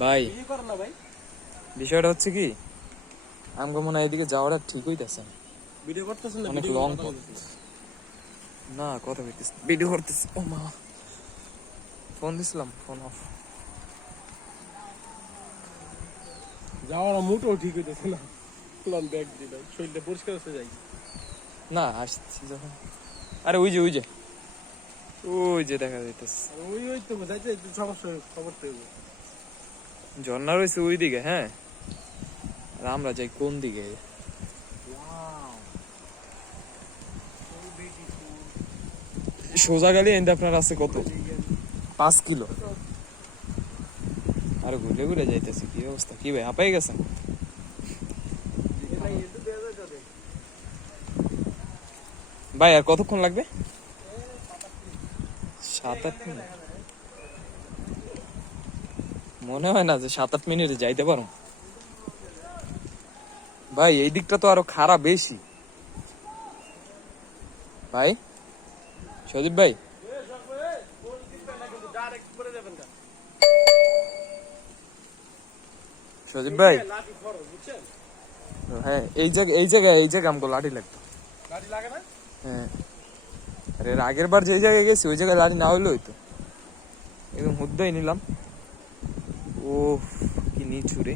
ভাই বিষয়টা হচ্ছে কি, আমগো মনে হয় এদিকে যাওয়াটা ঠিক হইতেছে না। ভিডিও করতেছেন না? অনেক লং পথ। না কথা কইতেছি, ভিডিও করতেছি। ও মা, ফোন দিছিলাম, ফোন অফ। যাওয়ার মুডও ঠিক হইতেছে না। প্ল্যান ব্যাক দিই, শরীরটা পরিষ্কার হতে যাই না আসছি যখন, আরে ওই যে ওই যে ওই যে দেখা যাইতেছে ওই তো যাইতে সমস্যা খবর তো ঝর্ণা রয়েছে ওই দিকে। হ্যাঁ, আর আমরা যাই কোন দিকে? সোজা গালি এন্ড আপনার আছে কত, 5 কিলো। আর ঘুরে ঘুরে যাইতেছি, কি অবস্থা? কি ভাই হাঁপাই গেছেন? ভাই আর কতক্ষণ লাগবে? 7-8 মিনিট। মনে হয় না যে 7-8 মিনিটে যাইতে পারো। ভাই এই দিকটা তো আরো খারাপ বেশি। ভাই সজীব ভাই, সজীব ভাই, হ্যাঁ এই জায়গায় আমাকে লাঠি লাগতো। হ্যাঁ, আরে আগের বার যে জায়গায় গেছি ওই জায়গায় লাঠি না হইলে হইতো। একদম হুদ্দাই নিলাম। ও কি নিচু রে।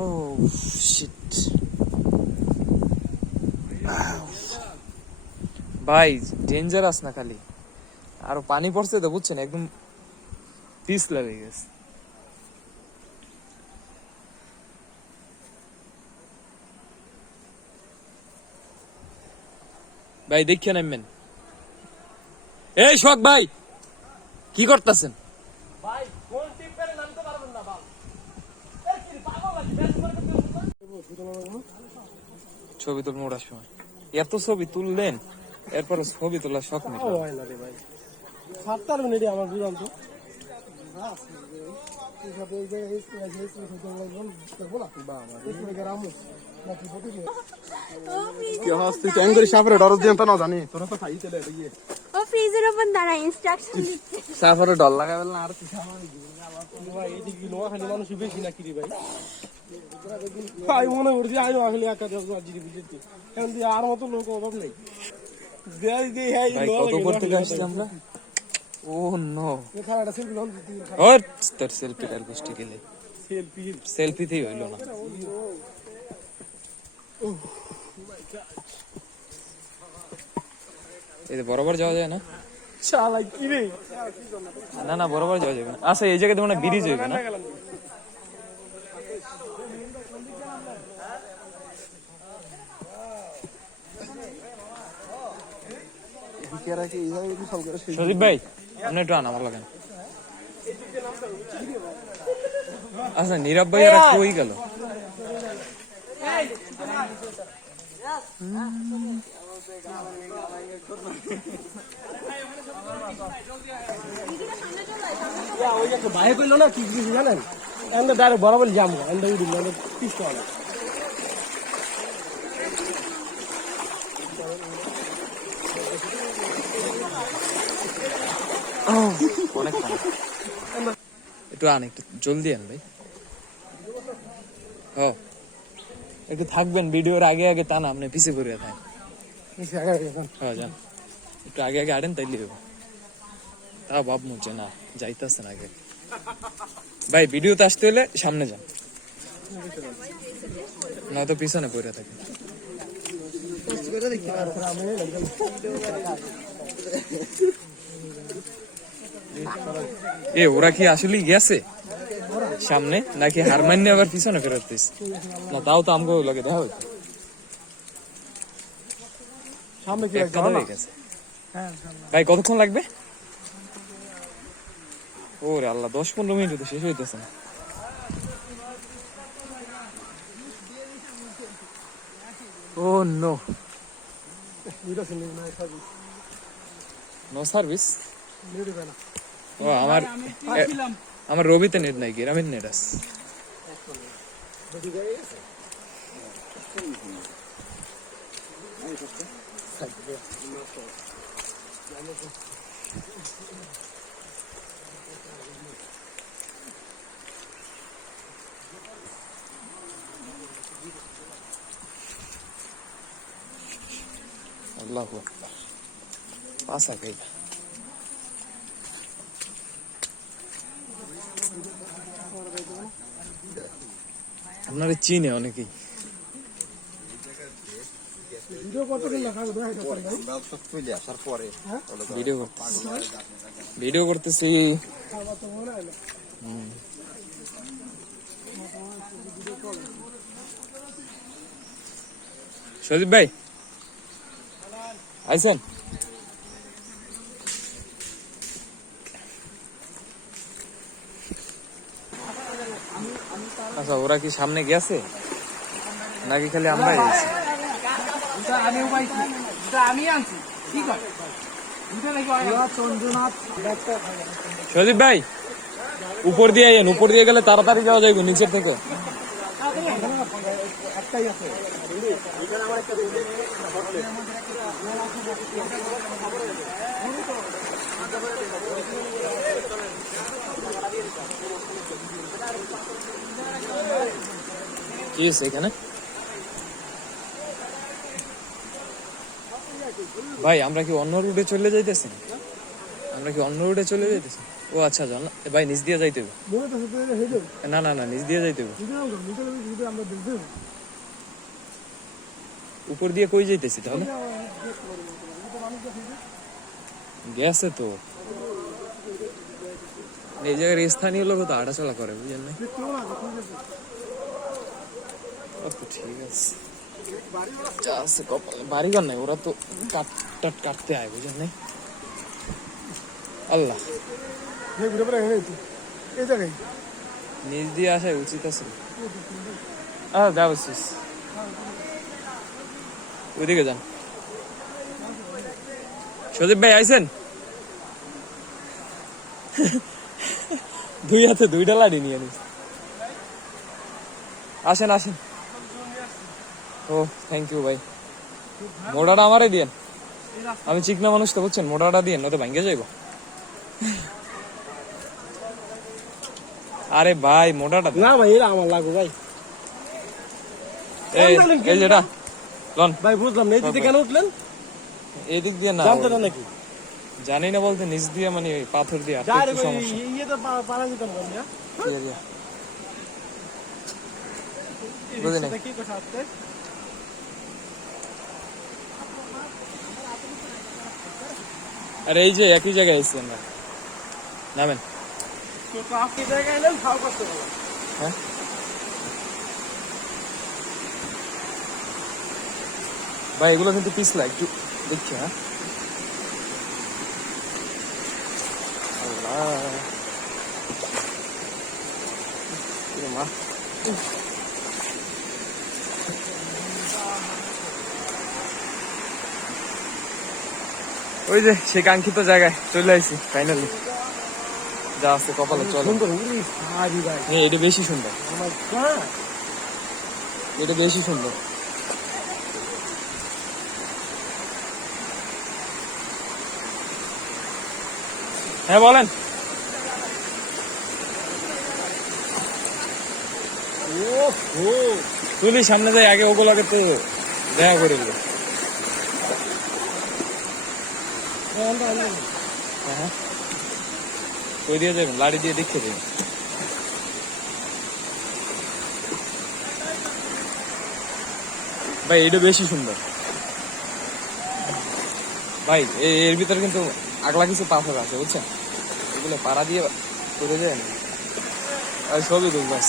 ও শিট ভাই, ডেঞ্জারাস না খালি, আরো পানি পড়ছে তো বুঝছেন, একদম পিস লাগে গেছে। ভাই দেখিয়ে নামবেন। এই শোক ভাই, কি করতেছেন? ভাই কোন টিপ করে নামতে পারবেন না বাল। ছবি তুলবো ওঠার সময়, এত ছবি তুললেন, এরপর ছবি তোলার শখ নেই। হয় না রে ভাই, 7 মিনিট আমার বুঝলাম তো। কি হস্তি ট্যাং করে সাফরে ডর দিয়ে তো না জানি তোরা তো খাই চলে গিয়ে ও ফ্রিজের উপর দাঁড়া ইনস্ট্রাকশন দিচ্ছে। সাফারে ডর লাগাবে না আর কি সামান ভাই এই দিকে নোয়াখালী মানুষ বেশি না কি রে ভাই। ভাই মনে করছি আই নোয়াখালী একা জিডি বুঝেছি, এখন দিয়ে আর মতো লোক অভাব নেই। ভাই কত উপর থেকে আসছি আমরা। ও নো, খারাটা সেলফি লন ওর তোর সেলফি আর গোষ্ঠী গেলে সেলফি সেলফিতেই হইলো না। এই যে বরাবর যাওয়া যায় না? শালা কি রে না না বরাবর যাওয়া যাবে না। আচ্ছা এই জায়গাতে মানে ব্রিজ হইবে না? সজীব ভাই আপনি একটু আনা ভালো লাগেন। আচ্ছা নীরব ভাই আর কই গেল? ভাই কইলো না কি কিছু জানেন, এন্ড ডাইরেক্ট বরাবর জাম এন্ড উড়ি মানে পিছতে হবে। অনেক একটু আন, একটু জলদি আন ভাই। ও একটু থাকবেন ভিডিওর আগে আগে, টানা আপনি পিছিয়ে পড়ে থাকেন। হ্যাঁ যান, একটু আগে আগে আড়েন তাইলে হবে। তা ভাব মুছে না যাইতেছেন আগে। ভাই ভিডিওতে আসতে হলে সামনে যান, না তো পিছনে পড়ে থাকে। এ ওরা কি আসলে গেছে সামনে, নাকি হার মাইনে আবার পিছনে ফেরত দিচ্ছে? না তাও তো আমগো লাগে দেখা হইতো সামনে কি একটা হয়ে গেছে। ভাই কতক্ষণ লাগবে? ওরে আল্লাহ, 10-15 মিনিট তো শেষ হইতেছে না। ও নো, নো সার্ভিস। ও আমার রবিতে নেট নাই, গ্রামের নেট আছে। আল্লাহ পাশা খাই আপনারা চিনে অনেকেই ভিডিও কত দিন লেখা ভিডিও করতেছি সজীব ভাই আইছেন আচ্ছা ওরা কি সামনে গেছে নাকি খালি আমরাই আছি সজীব ভাই উপর দিয়ে আইয়েন উপর দিয়ে গেলে তাড়াতাড়ি যাওয়া যাবে নিচের থেকে কি আছে এখানে ভাই আমরা কি অন্য রুটে চলে যাইতেছি ও আচ্ছা জান ভাই নিচ দিয়ে যাইতে হবে না না না নিচ দিয়ে যাইতে হবে উপর দিয়ে কই যাইতেছি তাহলে গেছে তো এই জায়গার স্থানীয় লোক তো হাঁটাচলা করে বুঝলেন না ঠিক আছে যা আছে কপালে বাড়িঘর নাই ওরা তো কাটতে আয় বুঝলেন নাই আল্লাহ নিজ দিয়ে আসাই উচিত আছে যাও ওইদিকে যান সজীব ভাই আইছেন দুই হাতে দুইটা লাড়ি নিয়ে নিস আসেন আসেন ও থ্যাংক ইউ ভাই মোড়াটা আমারে দিয়েন আমি চিকনা মানুষ তো বুঝছেন মোড়াটা দিয়েন নয়তো ভাঙ্গে যাইব আরে ভাই মোটাটা না ভাই এরা আমার লাগবে ভাই এই যেটা লন ভাই বুঝলাম না এই দিকে কেন উঠলেন এই দিক দিয়ে না জানতে না নাকি জানি না বলতে নিচ দিয়ে মানে ওই পাথর দিয়ে যা রে ভাই ইয়ে তো পারা যেতাম না বুঝলেন কি কথা আছে আরে এই যে একই জায়গায় এসেছি আমরা নামেন তো আপনি জায়গায় এলেন খাওয়া করতে হবে হ্যাঁ ভাই এগুলো কিন্তু পিছলা একটু দেখছি হ্যাঁ আল্লাহ মা ওই যে সে কাঙ্ক্ষিত জায়গায় চলে আসছি ফাইনালি যা আছে কপালে চলো এটা বেশি সুন্দর এটা বেশি সুন্দর হ্যাঁ বলেন তুলি সামনে যাই আগে ওগুলোকে তো দেখা করে দিল হ্যাঁ ওই দিয়ে যাবেন লাড়ি দিয়ে দেখতে দেবেন ভাই এটা বেশি সুন্দর ভাই এর ভিতরে কিন্তু আগলা কিছু পাথর আছে বুঝছেন এগুলো পাড়া দিয়ে করে দেন আর সবই দুধ বাস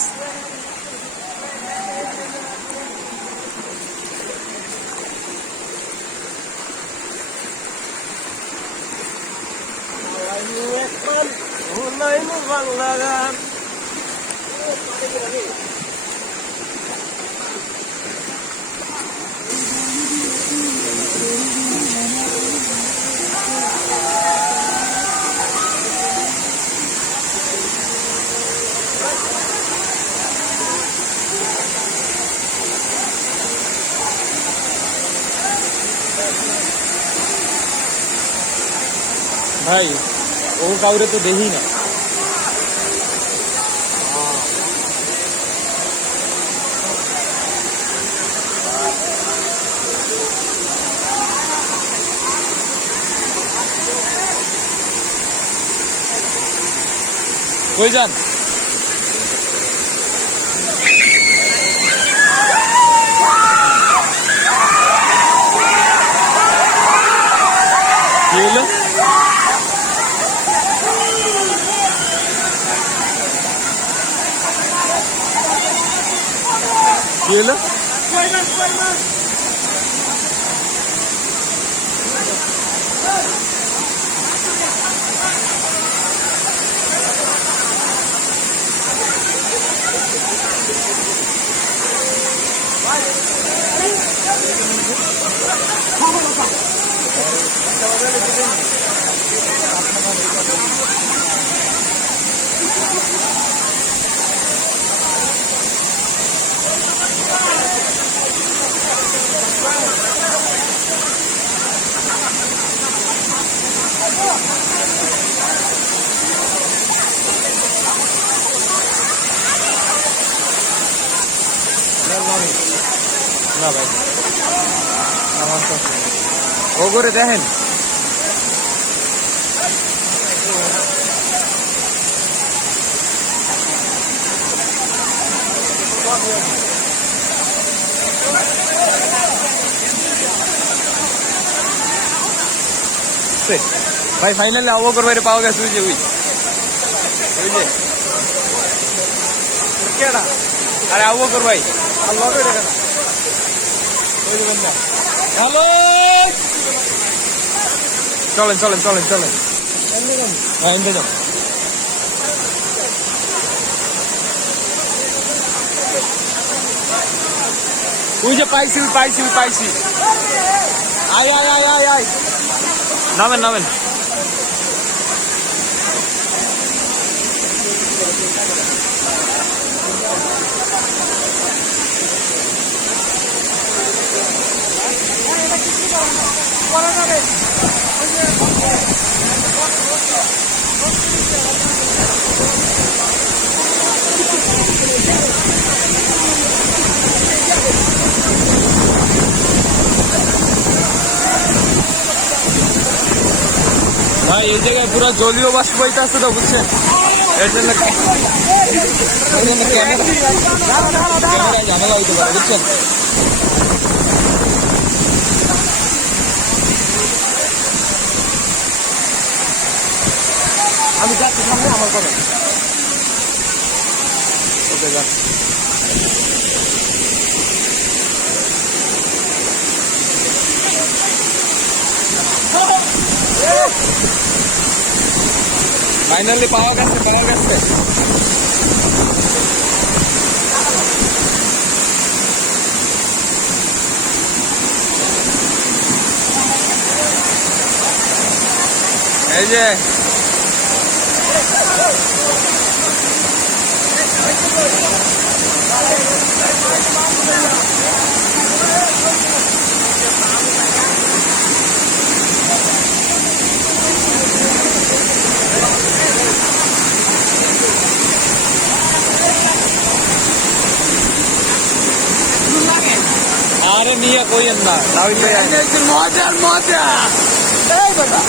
ভাই ও কাউরে তো দেখি না কই যান? কি হলো? কি হলো? না ভাই, আমার তো ও করে দেখেন। ভাই ফাইনালি আবু বকর ভাইরে পাওয়া গেছে। ওই যে কেডা? আরে আবু বকর ভাই, আল্লাহ করে দেখা না। ওই যে বন্ধা, হ্যালো, চলেন চলেন চলেন চলেন। হ্যাঁ, এমনি যান। ওই যে পাইছি পাইছি পাইছি। আয় আয় আয় আয় আয়, নামেন নামেন। ভাই এই জায়গায় পুরো জলীয় বাষ্প হইতেছে তো, বুঝছেন? এর জন্য ক্যামেরায় ঝামেলা হইতে পারে, বুঝছেন? আমি যাচ্ছি সামনে, আমার কথা। ওকে যান। ফাইনালি পাওয়া গেছে, পাওয়া গেছে। এই যে আরে নিয়ে কইেন না, তাহলে মজা মজা। এই বাবা